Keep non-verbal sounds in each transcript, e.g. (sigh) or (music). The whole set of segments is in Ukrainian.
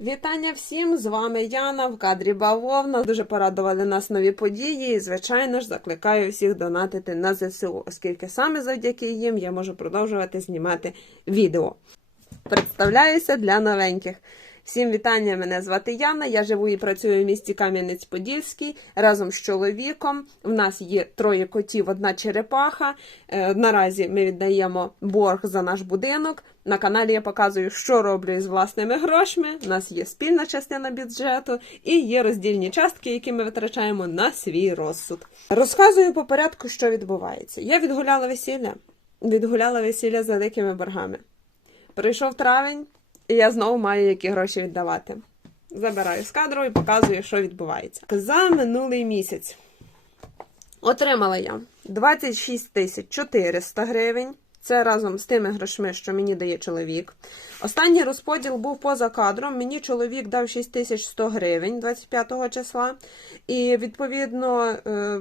Вітання всім! З вами Яна в кадрі Бавовна. Дуже порадували нас нові події. І, звичайно ж, закликаю всіх донатити на ЗСУ, оскільки саме завдяки їм я можу продовжувати знімати відео. Представляюся для новеньких. Всім вітання! Мене звати Яна. Я живу і працюю в місті Кам'янець-Подільський разом з чоловіком. В нас є троє котів, одна черепаха. Е, Наразі ми віддаємо борг за наш будинок. На каналі я показую, що роблю з власними грошми. У нас є спільна частина бюджету і є роздільні частки, які ми витрачаємо на свій розсуд. Розказую по порядку, що відбувається. Я відгуляла весілля. Відгуляла весілля з великими боргами. Прийшов травень, і я знову маю які гроші віддавати. Забираю з кадру і показую, що відбувається. За минулий місяць отримала я 26 тисяч 400 гривень. Це разом з тими грошми, що мені дає чоловік. Останній розподіл був поза кадром. Мені чоловік дав 6100 гривень 25 числа. І відповідно е,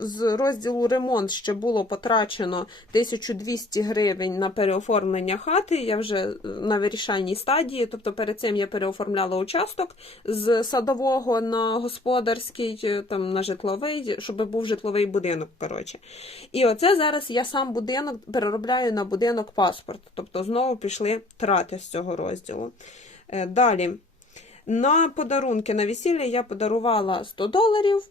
з розділу ремонт ще було потрачено 1200 гривень на переоформлення хати. Я вже на вирішальній стадії. Тобто перед цим я переоформляла участок з садового на господарський, е, там на житловий, щоб був житловий будинок. Коротше. І оце зараз я сам будинок переробляю на будинок паспорт. Тобто знову пішли трати з цього розділу. Е, Далі. На подарунки на весілля я подарувала 100 доларів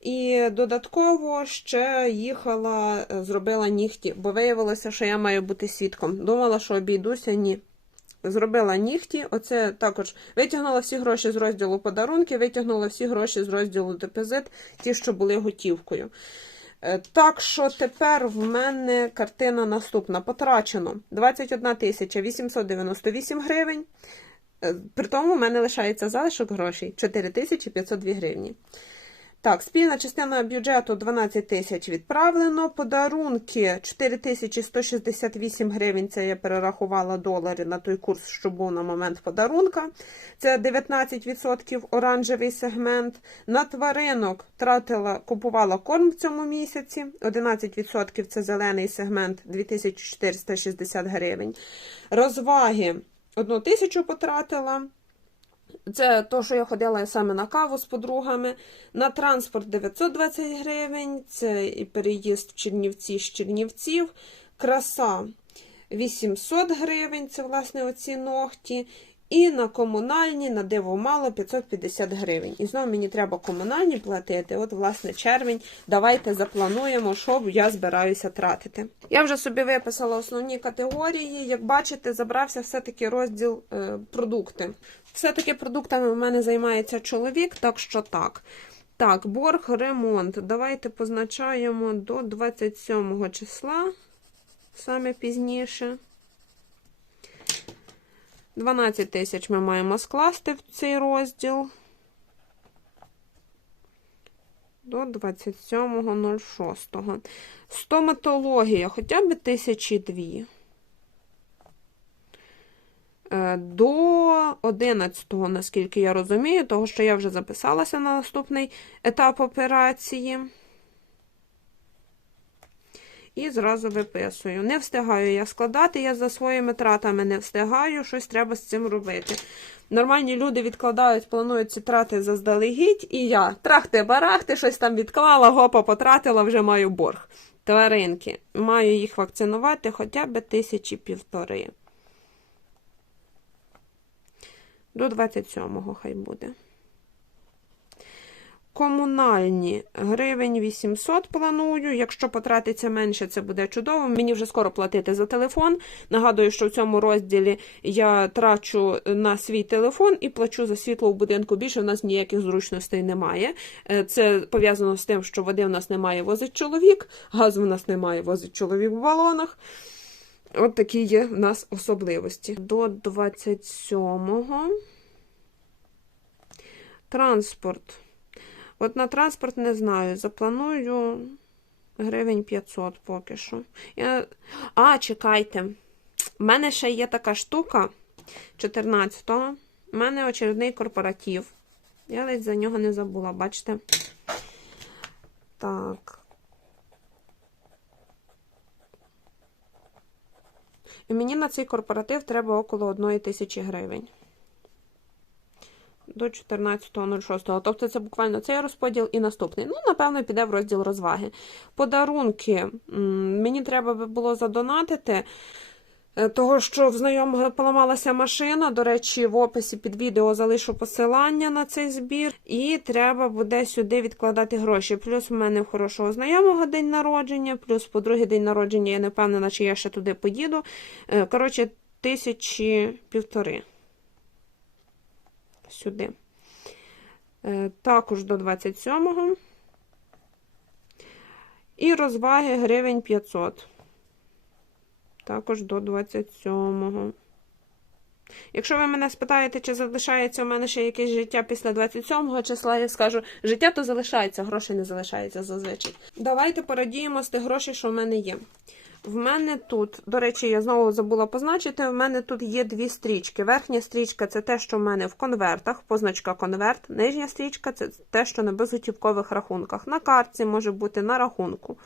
і додатково ще їхала, е, зробила нігті, бо виявилося, що я маю бути свідком. Думала, що обійдуся, ні. Зробила нігті, оце також витягнула всі гроші з розділу подарунки, витягнула всі гроші з розділу депозит, ті, що були готівкою. Е, Так що тепер в мене картина наступна. Потрачено 21 тисяча 898 гривень. Е, При тому в мене лишається залишок грошей 4502 гривні. Так, спільна частина бюджету 12 тисяч відправлено. Подарунки 4168 гривень. Це я перерахувала долари на той курс, що був на момент подарунка. Це 19% оранжевий сегмент. На тваринок тратила, купувала корм в цьому місяці. 11% це зелений сегмент 2460 гривень. Розваги. Одну тисячу потратила. Це то, що я ходила саме на каву з подругами. На транспорт 920 гривень. Це і переїзд в Чернівці з Чернівців. Краса 800 гривень. Це, власне, оці ногті. І на комунальні, на диво мало 550 гривень. І знову мені треба комунальні платити. От, власне, червень. Давайте заплануємо, що я збираюся тратити. Я вже собі виписала основні категорії. Як бачите, забрався все-таки розділ е, продукти. Все-таки продуктами в мене займається чоловік, так що так. Так, борг, ремонт. Давайте позначаємо до 27 числа, саме пізніше. 12 тисяч ми маємо скласти в цей розділ. До 27.06. Стоматологія хоча б тисячі дві. Е, До 11-го, наскільки я розумію, того, що я вже записалася на наступний етап операції. І зразу виписую. Не встигаю я складати, я за своїми тратами не встигаю, щось треба з цим робити. Нормальні люди відкладають, планують ці трати заздалегідь, і я трахти-барахти, щось там відклала, гопа потратила, вже маю борг. Тваринки. Маю їх вакцинувати хоча б тисячі півтори. До 27-го хай буде. Комунальні гривень 800 планую. Якщо потратиться менше, це буде чудово. Мені вже скоро платити за телефон. Нагадую, що в цьому розділі я трачу на свій телефон і плачу за світло в будинку. Більше в нас ніяких зручностей немає. Е, Це пов'язано з тим, що води в нас немає, возить чоловік, газу в нас немає, возить чоловік в балонах. От такі є в нас особливості. До 27-го. Транспорт. От на транспорт не знаю. Запланую гривень 500 поки що. Я... А, чекайте. У мене ще є така штука 14-го. У мене очередний корпоратив. Я ледь за нього не забула, бачите? Так. І мені на цей корпоратив треба около 1 тисячі гривень. До 14.06. Тобто це буквально цей розподіл і наступний. Ну, напевно, піде в розділ розваги. Подарунки мені треба би було задонатити. Е, Того, що в знайомого поламалася машина. До речі, в описі під відео залишу посилання на цей збір, і треба буде сюди відкладати гроші. Плюс в мене хорошого знайомого день народження, плюс по другий день народження я не впевнена, чи я ще туди поїду. Е, Коротше, тисячі півтори. Сюди. Е, Також до 27-го. І розваги гривень 500 також до 27-го. Якщо ви мене спитаєте, чи залишається у мене ще якесь життя після 27-го числа, я скажу, життя то залишається, грошей не залишається зазвичай. Давайте порадіємо з тих грошей, що в мене є. В мене тут, до речі, я знову забула позначити, в мене тут є дві стрічки. Верхня стрічка це те, що в мене в конвертах, позначка конверт. Нижня стрічка це те, що на безготівкових рахунках. На картці може бути на рахунку.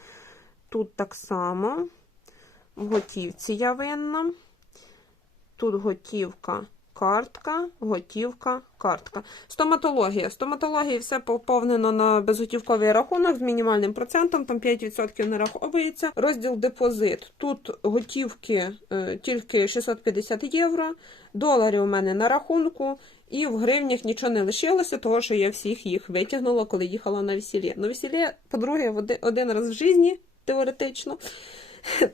Тут так само. В готівці я винна. Тут готівка, картка, готівка, картка. Стоматологія. Стоматологія все поповнено на безготівковий рахунок з мінімальним процентом, там 5% нараховується. Розділ депозит. Тут готівки е, тільки 650 євро, доларів у мене на рахунку, і в гривнях нічого не лишилося, того що я всіх їх витягнула, коли їхала на весілля. На весілля, по-друге, один раз в житті, теоретично. (laughs)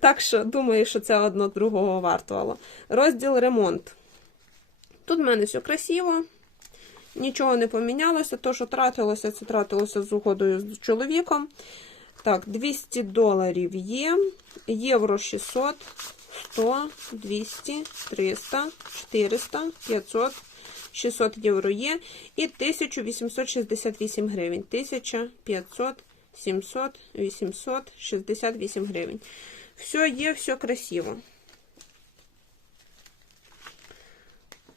Так що думаю, що це одно другого вартувало. Розділ ремонт. Тут в мене все красиво, нічого не помінялося. То, що тратилося, це тратилося з угодою з чоловіком. Так, 200 доларів є, євро 600, 100, 200, 300, 400, 500, 600 євро є. І 1868 гривень. 1500, 700, 868 гривень. Все є, все красиво.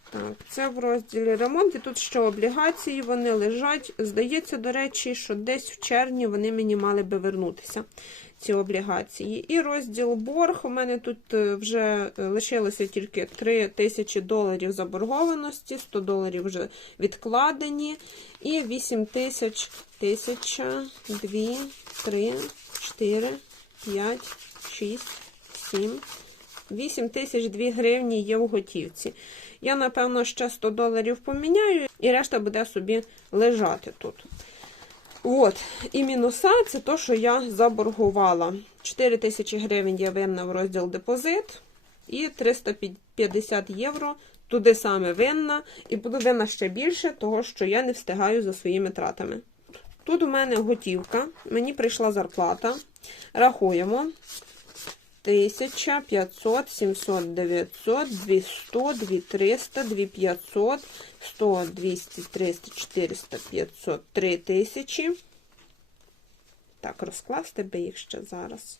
Так, це в розділі ремонт. І тут ще облігації, вони лежать. Здається, до речі, що десь в червні вони мені мали би вернутися, ці облігації. І розділ борг. У мене тут е, вже лишилося тільки 3 тисячі доларів заборгованості, 100 доларів вже відкладені. І 8 тисяч, тисяча, 2, 3, 4, 5, 6, 7, 8 тисяч 2 гривні є в готівці. Я, напевно, ще 100 доларів поміняю, і решта буде собі лежати тут. От, і мінуса це то, що я заборгувала. 4 тисячі гривень я винна в розділ депозит, і 350 євро туди саме винна. І буду винна ще більше, того що я не встигаю за своїми тратами. Тут у мене готівка, мені прийшла зарплата. Рахуємо. 1000, 500, 700, 900, 200, 2300, 2500, 100, 200, 300, 400, 500, 3000. Так, розкласти би їх ще зараз.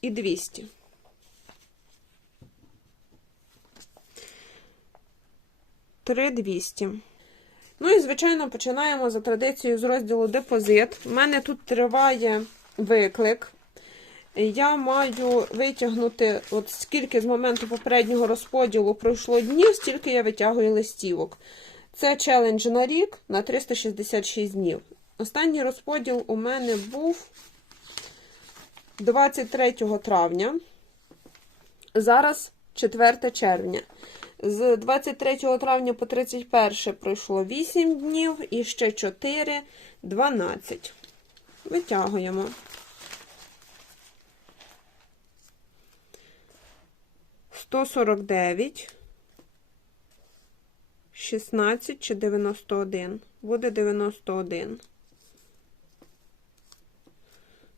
І 200. Три 200. Ну і, звичайно, починаємо за традицією з розділу депозит. У мене тут триває виклик. Я маю витягнути, от скільки з моменту попереднього розподілу пройшло днів, стільки я витягую листівок. Це челендж на рік на 366 днів. Останній розподіл у мене був 23 травня. Зараз 4 червня. З 23 травня по 31 пройшло 8 днів і ще 4 12. Витягуємо. Сто сорок дев'ять, шістнадцять чи дев'яносто один. Буде дев'яносто один.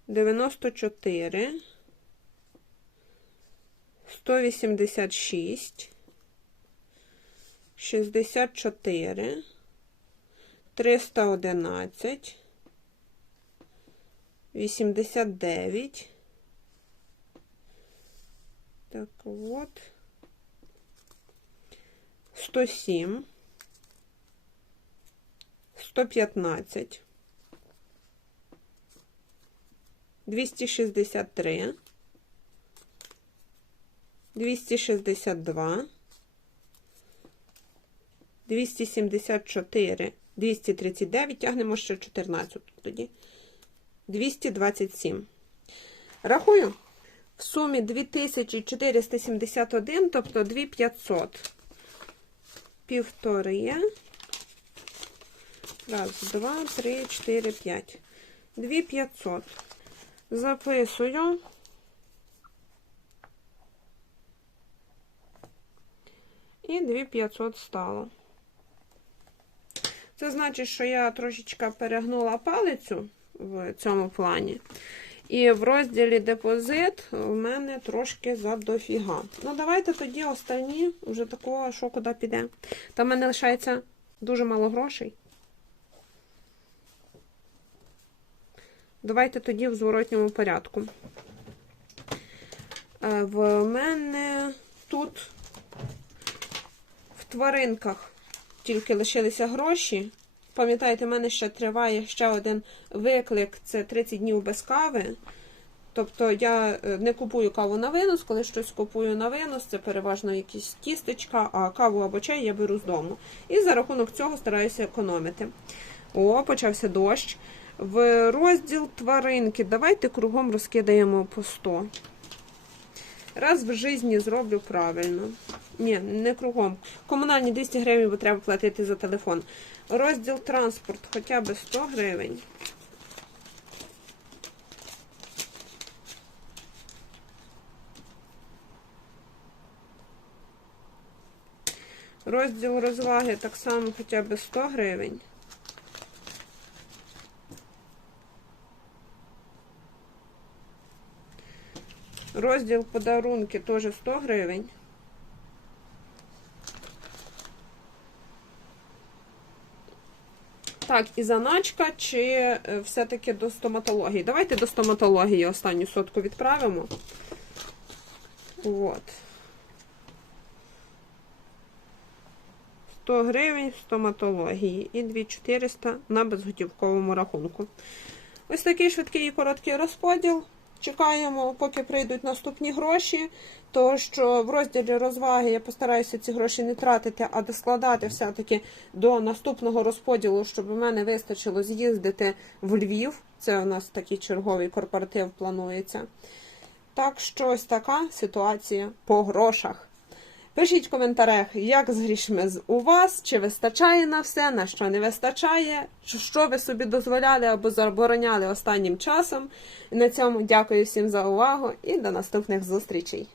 Дев'яносто чотири. Сто вісімдесят шість. 64, 311, 89. Так вот. 107, 115, 263, 262, 274, 239, тягнемо ще 14 тоді. 227. Рахую. В сумі 2471, тобто 2500. Півтори. Раз, два, три, чотири, п'ять. 2500. Записую. І 2500 стало. Це значить, що я трошечка перегнула палицю в цьому плані. І в розділі депозит у мене трошки задофіга. Ну, давайте тоді останні вже такого, що куди піде. Там в мене лишається дуже мало грошей. Давайте тоді в зворотньому порядку. Е, В мене тут в тваринках тільки лишилися гроші. Пам'ятаєте, в мене ще триває ще один виклик це 30 днів без кави. Тобто я е, не купую каву на винос, коли щось купую на винос, це переважно якісь тістечка, а каву або чай я беру з дому. І за рахунок цього стараюся економити. О, почався дощ. В розділ тваринки давайте кругом розкидаємо по 100. Раз в житті зроблю правильно. Ні, не кругом. Комунальні 200 гривень, бо треба платити за телефон. Розділ транспорт хоча б 100 гривень. Розділ розваги так само хоча б 100 гривень. Розділ подарунки теж 100 гривень. Так, і заначка, чи е, все-таки до стоматології? Давайте до стоматології останню сотку відправимо. От. 100 гривень стоматології і 2400 на безготівковому рахунку. Ось такий швидкий і короткий розподіл. Чекаємо, поки прийдуть наступні гроші. То що в розділі розваги я постараюся ці гроші не тратити, а доскладати все-таки до наступного розподілу, щоб у мене вистачило з'їздити в Львів. Це у нас такий черговий корпоратив планується. Так що ось така ситуація по грошах. Пишіть в коментарях, як з грішми у вас, чи вистачає на все, на що не вистачає, що- ви собі дозволяли або забороняли останнім часом. На цьому дякую всім за увагу і до наступних зустрічей.